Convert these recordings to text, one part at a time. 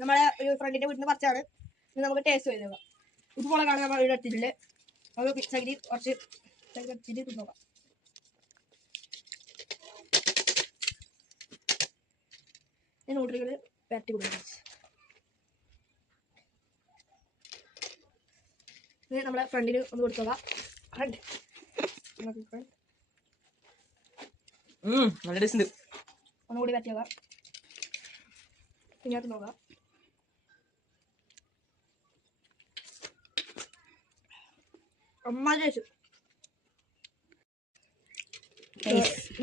നമ്മളെ ഒരു ഫ്രണ്ടിന്റെ വീട്ടിൽ നിന്ന് പറിച്ചാണ്. ഇത് നമുക്ക് ടേസ്റ്റ് ചെയ്ത് നോക്കാം. ഉപ്പുമുളകാണ് നമ്മൾ ഇവിടെ എടുത്തിട്ടുള്ളത്. നമുക്ക് ചകിരി കുറച്ച് എടുത്തിട്ട് നോക്കാം. നൂഡിലുകൾ പരട്ടി കൊടുക്കാം. നമ്മളെ ഫ്രണ്ടിന് ഒന്ന് കൊടുത്തു നോക്കാം. ഫ്രണ്ട് നല്ല ടേസ്റ്റ് ഉണ്ട്. ഒന്നുകൂടി പരട്ടി നോക്കാം. ഇതിനകത്ത് നോക്കാം.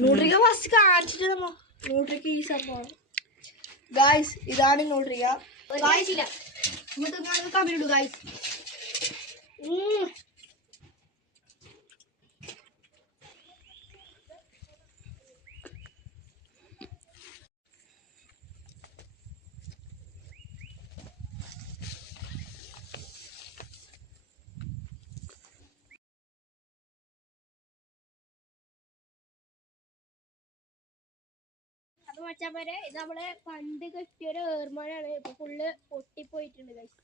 നൂഡ്രിക ഫസ്റ്റ് കാണിച്ചിട്ട് നൂഡ്രിക ഈ സംഭവം ഗായ്സ്. ഇതാണ് നൂഡ്രിക. കമ്മിടും ഗായ്സ്. അപ്പൊ മച്ചാപ്പരെ ഇത് നമ്മള് പണ്ട് കെട്ടിയൊരു ഏർമാനാണ്. ഇപ്പൊ ഫുള്ള് പൊട്ടിപ്പോയിട്ടുണ്ട് ഗൈസ്.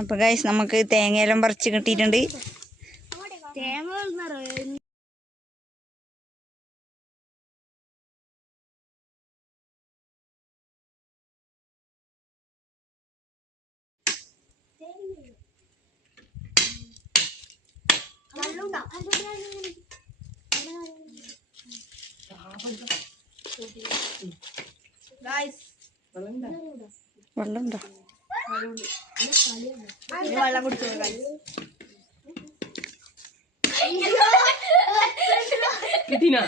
അപ്പൊ ഗൈസ് നമുക്ക് തേങ്ങയെല്ലാം പറിച്ച് കിട്ടിയിട്ടുണ്ട്. തേങ്ങ വെള്ളം ഉണ്ടോ? വെള്ളം കുടിച്ചോ ഗായ്സ്. കിട്ടീനാ